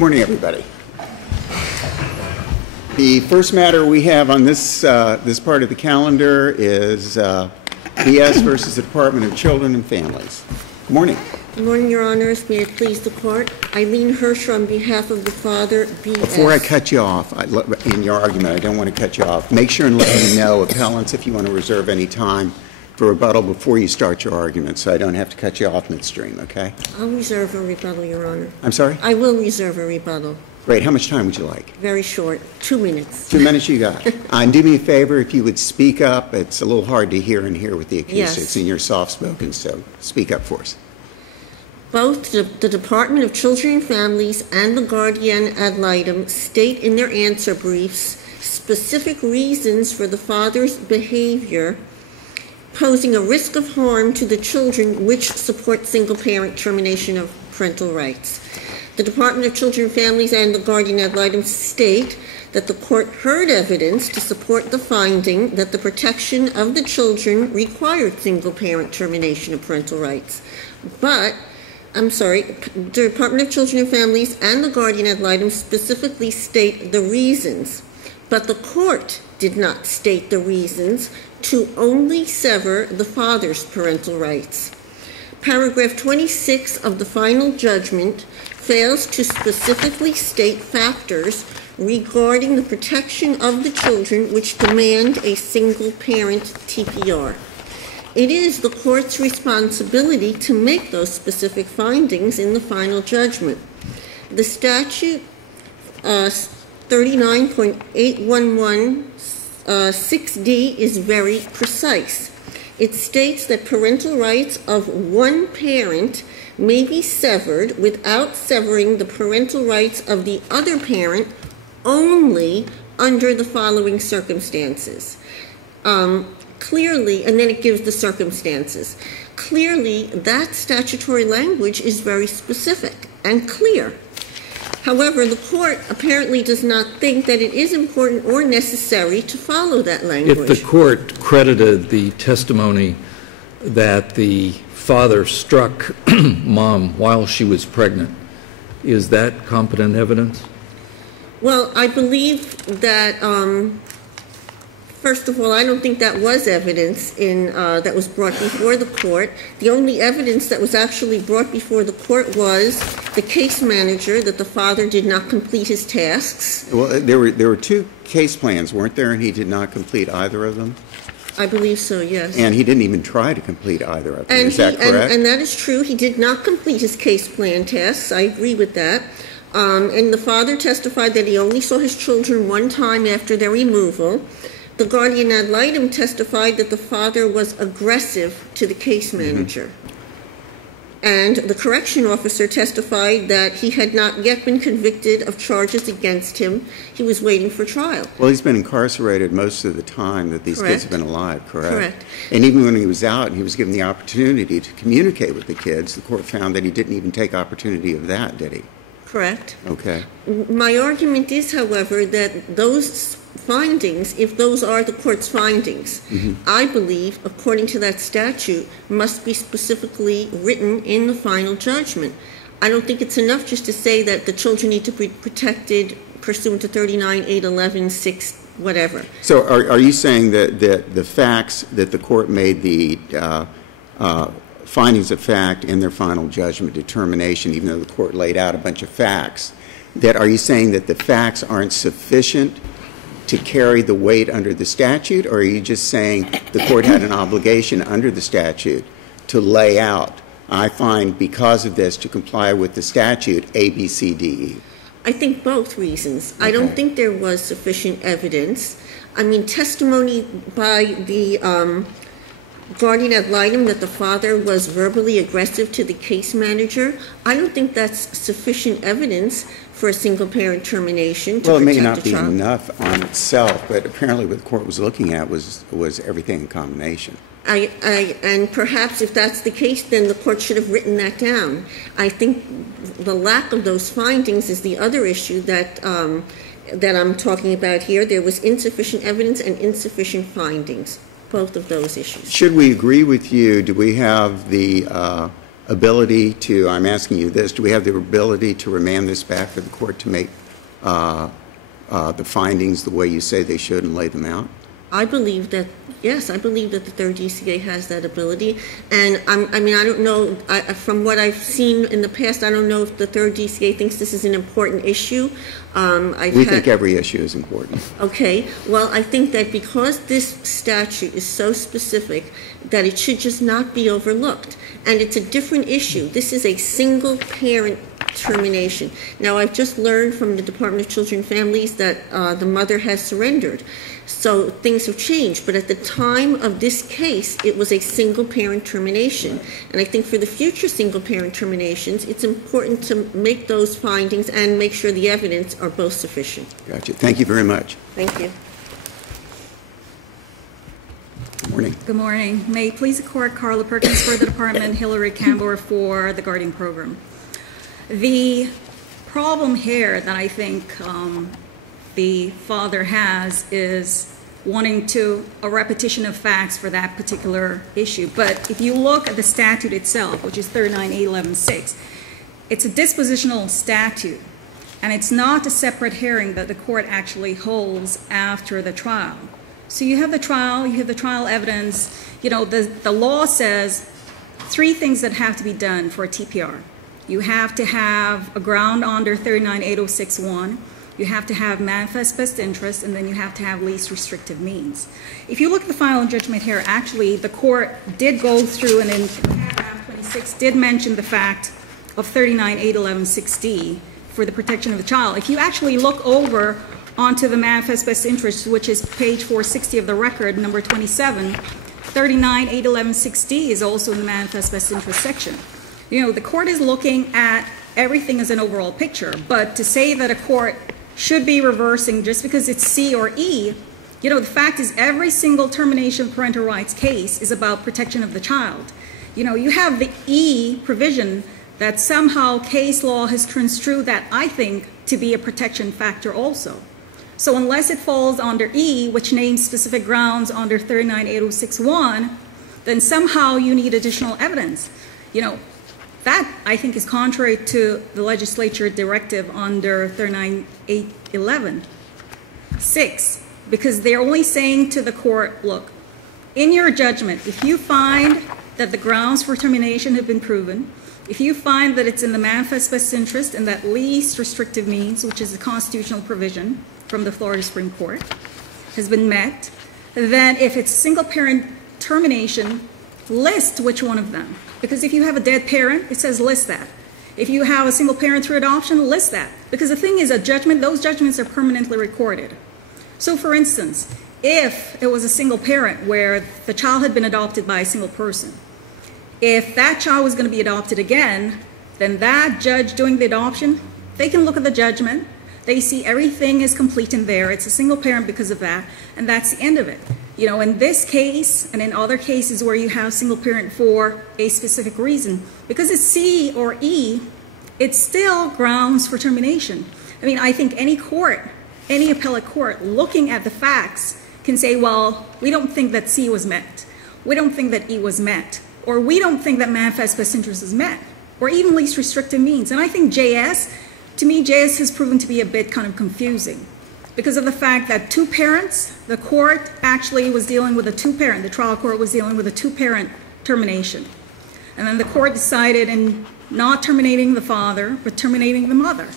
Morning, everybody. The first matter we have on this part of the calendar is B.S. versus the Department of Children and Families. Good morning. Good morning, Your Honors. May it please the Court. Ilene Herscher on behalf of the father, B.S. Before I cut you off, in your argument, I don't want to cut you off. Make sure and let me know, appellants, if you want to reserve any time for rebuttal before you start your argument, so I don't have to cut you off midstream, okay? I'll reserve a rebuttal, Your Honor. I'm sorry? I will reserve a rebuttal. Great. How much time would you like? Very short. 2 minutes. 2 minutes you got. And do me a favor, if you would speak up. It's a little hard to hear in here with the acoustics, Yes. and you're soft-spoken, so speak up for us. Both the Department of Children and Families and the guardian ad litem state in their answer briefs specific reasons for the father's behavior posing a risk of harm to the children which support single-parent termination of parental rights. The Department of Children and Families and the guardian ad litem state that the court heard evidence to support the finding that the protection of the children required single-parent termination of parental rights. But, the Department of Children and Families and the guardian ad litem specifically state the reasons, but the court did not state the reasons to only sever the father's parental rights. Paragraph 26 of the final judgment fails to specifically state factors regarding the protection of the children which demand a single-parent TPR. It is the court's responsibility to make those specific findings in the final judgment. The statute 39.811 6D is very precise. It states that parental rights of one parent may be severed without severing the parental rights of the other parent only under the following circumstances. Clearly, and then it gives the circumstances. Clearly, that statutory language is very specific and clear. However, the court apparently does not think that it is important or necessary to follow that language. If the court credited the testimony that the father struck mom while she was pregnant, is that competent evidence? Well, I believe that, first of all, I don't think that was evidence that was brought before the court. The only evidence that was actually brought before the court was the case manager that the father did not complete his tasks. Well, there were two case plans, weren't there, and he did not complete either of them? I believe so, yes. And he didn't even try to complete either of them. Is that correct? And that is true. He did not complete his case plan tasks. I agree with that. And the father testified that he only saw his children one time after their removal. The guardian ad litem testified that the father was aggressive to the case manager. Mm-hmm. And the correction officer testified that he had not yet been convicted of charges against him. He was waiting for trial. Well, he's been incarcerated most of the time that these Correct. kids have been alive, correct? Correct. And even when he was out and he was given the opportunity to communicate with the kids, the court found that he didn't even take opportunity of that, did he? Correct. Okay. My argument is, however, that those findings, if those are the court's findings, mm-hmm. I believe, according to that statute, must be specifically written in the final judgment. I don't think it's enough just to say that the children need to be protected pursuant to 39.811.6, whatever. So are you saying that the facts that the court made the findings of fact in their final judgment determination, even though the court laid out a bunch of facts, that are you saying that the facts aren't sufficient to carry the weight under the statute, or are you just saying the court had an obligation under the statute to lay out, I find because of this to comply with the statute A, B, C, D, E? I think both reasons. Okay. I don't think there was sufficient evidence. I mean, testimony by the guardian ad litem that the father was verbally aggressive to the case manager, I don't think that's sufficient evidence for a single-parent termination to protect a child. Well, it may not be enough on itself, but apparently what the court was looking at was everything in combination. And perhaps if that's the case, then the court should have written that down. I think the lack of those findings is the other issue that I'm talking about here. There was insufficient evidence and insufficient findings, both of those issues. Should we agree with you, do we have the ability to, I'm asking you this, do we have the ability to remand this back for the court to make the findings the way you say they should and lay them out? I believe that, yes, I believe that the Third DCA has that ability. And I mean, I don't know, from what I've seen in the past, I don't know if the Third DCA thinks this is an important issue. We think every issue is important. Okay. Well, I think that because this statute is so specific that it should just not be overlooked. And it's a different issue. This is a single parent termination. Now, I've just learned from the Department of Children and Families that the mother has surrendered. So things have changed. But at the time of this case, it was a single parent termination. And I think for the future single parent terminations, it's important to make those findings and make sure the evidence are both sufficient. Gotcha. Thank you very much. Thank you. Good morning. Good morning. May it please the court, Karla Perkins for the department, Hillary Kambour for the Guardian Program. The problem here that I think the father has is wanting a repetition of facts for that particular issue. But if you look at the statute itself, which is 3D13-1122, it's a dispositional statute, and it's not a separate hearing that the court actually holds after the trial. So you have the trial, you have the trial evidence. You know, the law says 3 things that have to be done for a TPR. You have to have a ground under 39-8061. You have to have manifest best interest, and then you have to have least restrictive means. If you look at the final judgment here, actually, the court did go through and in paragraph 26 did mention the fact of 39-811-6D for the protection of the child. If you actually look over onto the manifest best interest, which is page 460 of the record, number 27, 39-811-6D is also in the manifest best interest section. You know, the court is looking at everything as an overall picture, but to say that a court should be reversing just because it's C or E, you know, the fact is every single termination of parental rights case is about protection of the child. You know, you have the E provision that somehow case law has construed that, I think, to be a protection factor also. So unless it falls under E, which names specific grounds under 39-8061, then somehow you need additional evidence. You know, that, I think, is contrary to the legislature directive under 39-811-6, because they're only saying to the court, look, in your judgment, if you find that the grounds for termination have been proven, if you find that it's in the manifest best interest and that least restrictive means, which is a constitutional provision from the Florida Supreme Court, has been met, then if it's single parent termination, list which one of them. Because if you have a dead parent, it says list that. If you have a single parent through adoption, list that. Because the thing is, a judgment, those judgments are permanently recorded. So for instance, if it was a single parent where the child had been adopted by a single person, if that child was going to be adopted again, then that judge doing the adoption, they can look at the judgment, they see everything is complete in there, it's a single parent because of that, and that's the end of it. You know, in this case and in other cases where you have single parent for a specific reason, because it's C or E, it's still grounds for termination. I mean, I think any court, any appellate court looking at the facts can say, well, we don't think that C was met. We don't think that E was met. Or we don't think that manifest best interest is met. Or even least restrictive means. And I think JS, to me, JS has proven to be a bit kind of confusing, because of the fact that 2 parents, the court actually was dealing with a 2-parent, the trial court was dealing with a 2-parent termination. And then the court decided in not terminating the father, but terminating the mother.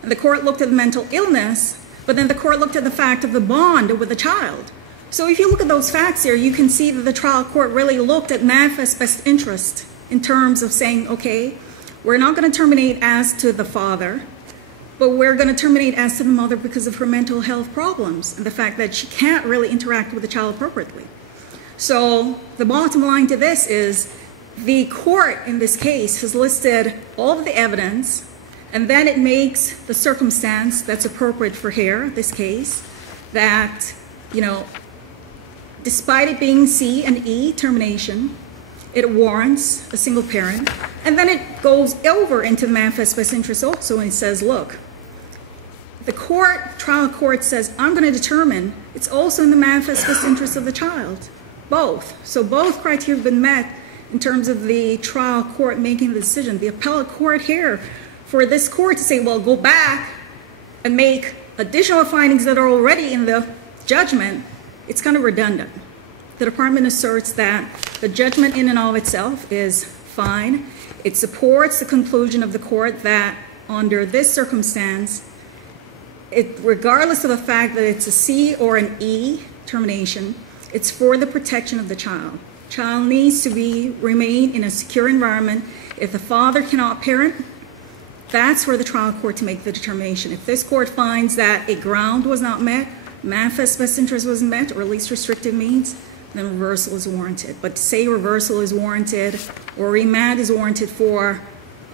And the court looked at the mental illness, but then the court looked at the fact of the bond with the child. So if you look at those facts here, you can see that the trial court really looked at manifest best interest in terms of saying, okay, we're not going to terminate as to the father, but we're going to terminate as to the mother because of her mental health problems and the fact that she can't really interact with the child appropriately. So the bottom line to this is the court in this case has listed all of the evidence, and then it makes the circumstance that's appropriate for here, this case, that, you know, despite it being C and E termination, it warrants a single parent. And then it goes over into the manifest best interest also, and it says, look, the trial court says, I'm going to determine it's also in the manifest best interest of the child. Both. So both criteria have been met, in terms of the trial court making the decision. The appellate court here, for this court to say, well, go back and make additional findings that are already in the judgment, it's kind of redundant. The department asserts that the judgment in and of itself is fine. It supports the conclusion of the court that under this circumstance, regardless of the fact that it's a C or an E termination, it's for the protection of the child. Child needs to remain in a secure environment. If the father cannot parent, that's for the trial court to make the determination. If this court finds that a ground was not met, manifest best interest wasn't met, or least restrictive means, then reversal is warranted. But to say reversal is warranted or remand is warranted for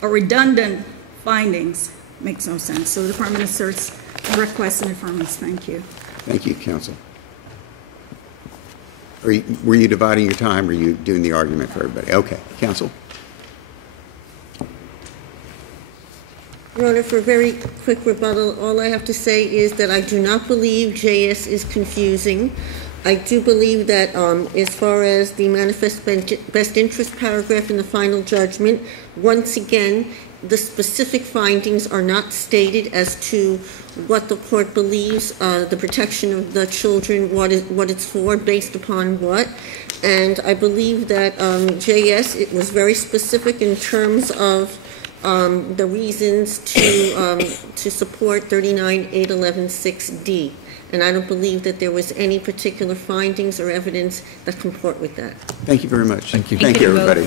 a redundant findings makes no sense. So the department asserts and requests an affirmance. Thank you. Thank you, counsel. Were you dividing your time, or are you doing the argument for everybody? Okay. Counsel? Your Honor, for a very quick rebuttal, all I have to say is that I do not believe JS is confusing. I do believe that as far as the manifest best interest paragraph in the final judgment, once again, the specific findings are not stated as to what the court believes, the protection of the children, what it's for, based upon what. And I believe that JS, it was very specific in terms of the reasons to support 39-811-6D. And I don't believe that there was any particular findings or evidence that comport with that. Thank you very much. Thank you. Thank you, everybody.